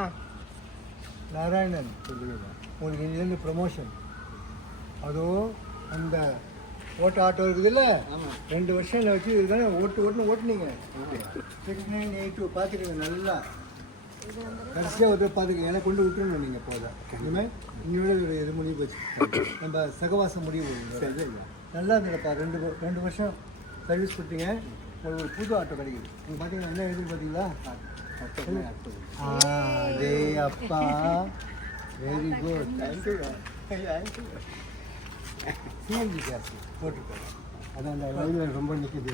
ஆ நாராயணன் உங்களுக்கு இங்கேருந்து ப்ரமோஷன். அதுவும் அந்த ஓட்ட ஆட்டோ இருக்குதுல்ல, 2 வருஷம் வச்சு இதுதானே ஓட்டுனீங்க. 6982 பார்த்துக்கங்க நல்லா. கடைசியாக ஒரு பார்த்துக்க எனக்கு கொண்டு விட்டுருணும் நீங்கள் போதும். இனிமேல் இன்னொரு இது முடிவு போச்சு, நம்ம சகவாசம் முடிவு நல்லா இருந்ததுப்பா. 2 வருஷம் சர்வீஸ் கொடுத்தீங்க. ஒரு புது ஆட்டோ கிடைக்குது. நீங்கள் பார்த்தீங்கன்னா என்ன எழுதுன்னு பார்த்தீங்களா? அதே அப்பா, very good. Thank you. CNG gas போட்டுருக்கோம். அதான் அந்த ரயில்வே ரொம்ப நிற்கிது.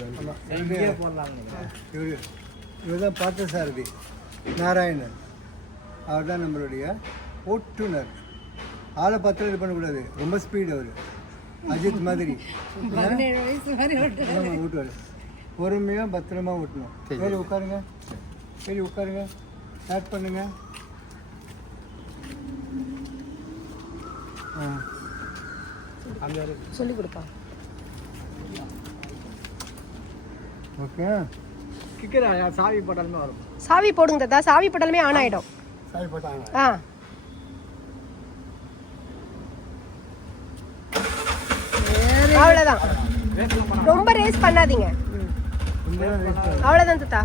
இவர் தான் பார்த்தசாரதி நாராயணன். அவர் தான் நம்மளுடைய ஓட்டுநர். ஆளை பார்த்து இது பண்ணக்கூடாது, ரொம்ப ஸ்பீடு அவர். அஜித் மாதிரி ஓட்டுவார். பொறுமையாக பத்திரமா ஓட்டணும். சரி உட்காருங்க, சரி உட்காருங்க, ஸ்டார்ட் பண்ணுங்க. சொல்லி கொடுப்பா. ஓகே. சாவி போட்டாலுமே வரும். சாவி போடுங்க தாத்தா, சாவி போட்டாலுமே ஆன் ஆகிடும். சாவி போட்டாங்க. ஆ அவ்வளோதான், ரொம்ப ரேஸ் பண்ணாதீங்க. அவ்வளோதான் தாத்தா.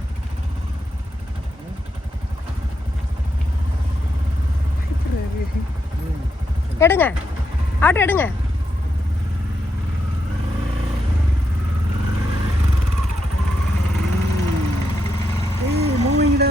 எடுங்க, ஆட்டோ எடுங்க. மூவிங்கடா.